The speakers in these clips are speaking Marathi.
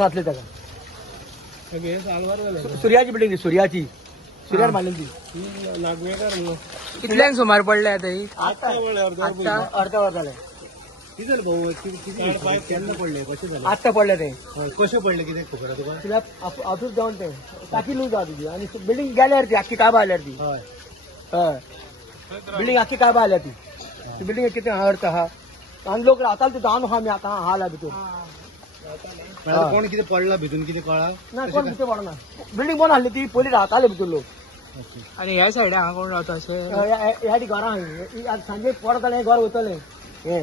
वर्सां जातली ताका. सूर्याची बिल्डींग सूर्याची सूर्यान मारलेली ती. कितल्यांक सुमार पडले आता ही? अर्ध्या वर जाले. आत्ता पडले ते कशें पडले कितें खबर तुका? तुला हातूच जावन ते टाकी लूज जाता तुजी आनी बिल्डींग गेल्यार ती आख्खी काबां आल्यार ती. हय बिल्डींग आख्खी काबां आल्या ती बिल्डींग कितें अर्थ आहा आनी लोक रावताले तितून हांव आमी आतां आला भितर. कोण कितें पडला भितून कितें कळ्ळा? ना कोण भितर पडना बिल्डींग बंद आसली ती पयलीं रावताले भितर लोक. आणि ह्या सायडीन हांगा कोण रावता अशें? ह्या ती घरां आतां सांजे पडताले हे घर वयतले हे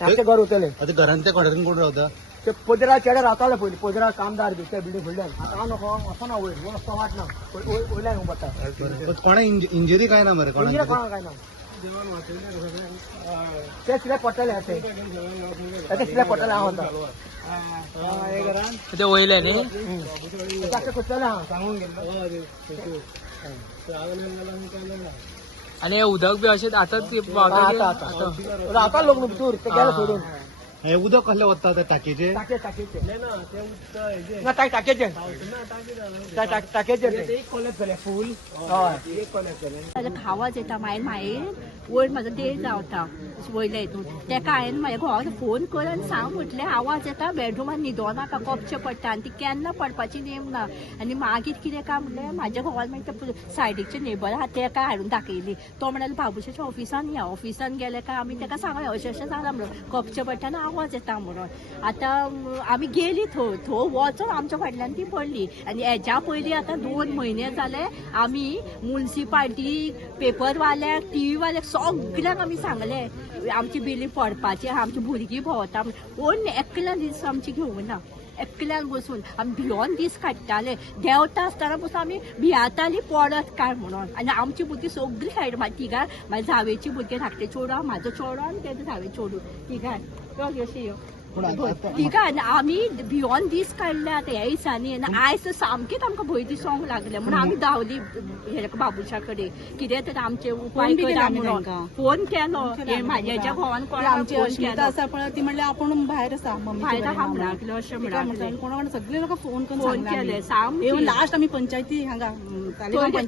ते घर वयतले. आतां घरांत ते कोणाकडेन कोण रावता? ते पोजरा चेडे रावताले पयलीं पोजरा कामदार बी त्या बिल्डींग फुडल्यान. आतां हांव नको वचना वयर कोण वचपा वाट ना वयल्यान पडटा. कोणा इंजरी काय ना मरे इंजिनियर कोणाक? कोणाक काय ना ते कितें पडटले ते कितें पडटले हांव म्हणटा ते वयले न्ही. ताका करतले हांव सांगून गेलो. आणि हे उदक बी अशें आतांच रावता लोक भितर ते गेले सोडून. हे उदक कसलें वता ते टाकयेचे? टाकयेचे ना टाकयेचे एक कॉलेज जाले फूल. हय एक कॉलेज जाले. ताजो आवाज येता मागीर वयर म्हाजो देड रावता वयल्या हितून तेका हांवें म्हाज्या घोवाक फोन कर आनी सांग म्हटलें आवाज येता बेडरुमान न्हिदो नाका कपचें पडटा आनी ती केन्ना पडपाची नेम ना. आनी मागीर कितें काय म्हणलें म्हाज्या घोवान मागीर ते सायडीचे नेबर आहा तेका हाडून दाखयली. तो म्हणालो बाबुशाच्या ऑफिसान या. ऑफिसान गेले काय आमी तेका सांगलें अशें अशें जालां म्हणून कपचें पडटा आनी आवाज येता म्हणून. आतां आमी गेली थंय वचून आमच्या फाटल्यान ती पडली. आनी हेज्या पयलीं आतां 2 म्हयने जाले आमी म्युन्सिपाल्टी पेपरवाल्याक टीव्ही वाल्याक सगळ्यांक आमी सांगलें आमची बिल्डींग पडपाची आहा आमची भुरगीं भोंवता कोण एकल्यान दीस आमची घेवना. एकल्यान बसून आमी भियोन दीस काडटाले देंवता आसतना बसून आमी भियाताली पडत काय म्हणून. आनी आमची भुरगीं सगळीं सायड तिगार म्हाज्या जावेची भुरगीं धाकटे चेडूं म्हाजो चेडो आनी तेजो धावे चेडूं तिगार अशी तिगार आमी भियोन दीस काडले आतां ह्या दिसांनी. आयज सामकेंच आमकां भंय दिसोंक लागले म्हणून आमी धांवली बाबुशा कडेन कितें तर आमचे उपाय करा म्हणून फोन केलो. म्हाज्या घोवान कोणाक आसा पण ती म्हणल्यार आपूण भायर आसा भायर आहा म्हणून अशें म्हणून कोणा सगळे लोक फोन फोन केले साम लास्ट आमी पंचायती हांगा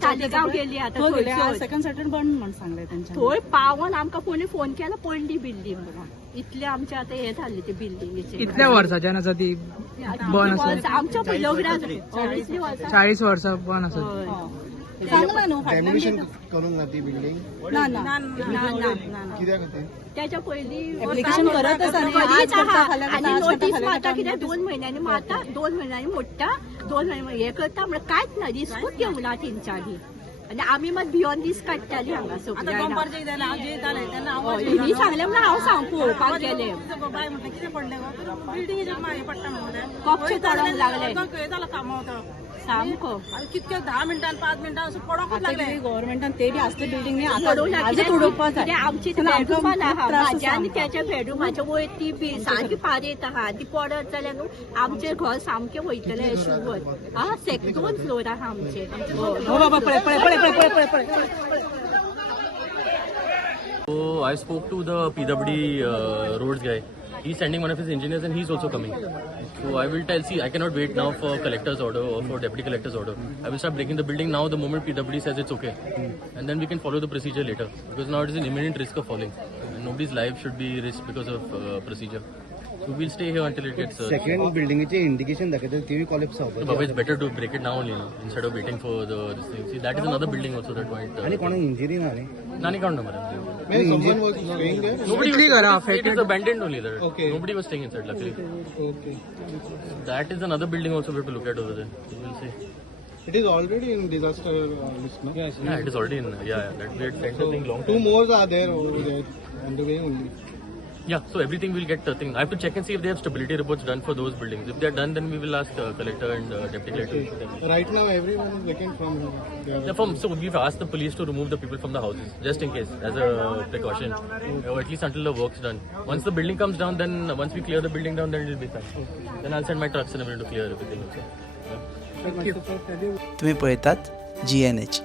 तालिगांव गेली आतां सेकंड सॅटर्डे बंद म्हणून सांगले तेंच्या थंय पावोन आमकां कोणी फोन केलो पडली बिल्डींग म्हणून. इतले आमचे आतां हे जाल्ले ते बिल्डींगेचे. कितल्या वर्साच्यान आसा ती बंद आसा? आमच्या पयलोग्रान 40 वर्सां बंद आसा. सांगला न्हू डॅमोलिशन करूंक ना ती बिल्डींग? ना ना कित्याक खातीर? त्याच्या पयलीं एप्लिकेशन करत आसा आनी नोटीस मारता कित्याक 2 म्हयन्यांनी मारता 2 म्हयन्यांनी मोडटा 2 म्हयने हे करता म्हणल्यार कांयच ना रिस्कूच घेवंक ना तेंच्यांनी. आनी आमी मात भियोन दीस काडटाली हांगा सगळीं सांगलें म्हणून हांव सांग पळोवपाक गेलें कपचें पडोंक लागलें सामको कितके 10 मिनटान 5 मिनटान असं पडोंकूच लागले. गव्हर्नमेंटान ते बी असले बिल्डींग न्ही आतां उडोवपाक जाय. आमची बेडरूमान आहा म्हाज्या आनी त्याच्या बेडरूमाच्या वयर ती बी सारकी पारेत आहा ती पडत जाल्यार न्हू आमचें घर सामकें वयतलें अशें वयर आं 2 फ्लोर आहा आमचे. So I spoke to the PWD roads guy. He's sending one of his engineers and he's also coming. So I will tell, see, I cannot wait now for collector's order or for deputy collector's order. I will start breaking the building now the moment PWD says it's okay. And then we can follow the procedure later. Because now it is an imminent risk of falling. And nobody's life should be risked because of procedure. So we'll stay here until it gets... Second building चे indication दाखवतात TV collapse होतं. But it's better to break it now only, no? Instead of waiting for this thing. See, that is another building also that might... आणि कोणाक इंजरी ना रे? Nani count number. Someone was staying there? Nobody was Ghara staying. It is abandoned only there. Okay. Nobody was staying inside, luckily. Okay. That is another building also we have to look at over there. So we'll see. It is already in disaster list, no? Yeah, it is already in. Yeah, that we had sent something long Two time. more are there over there on the way only. Yeah, so everything will get the thing. I have to check and see if they have stability reports done for those buildings. If they are done, then we will ask collector and deputy collector. Right now, everyone is vacant from there. Yeah, so we've asked the police to remove the people from the houses, just in case, as a precaution, or at least until the work's done. Once the building comes down, then once we clear the building down, then it will be fine. Then I'll send my trucks and everything to clear everything also. Yeah. तुम्ही पळयतात GNH.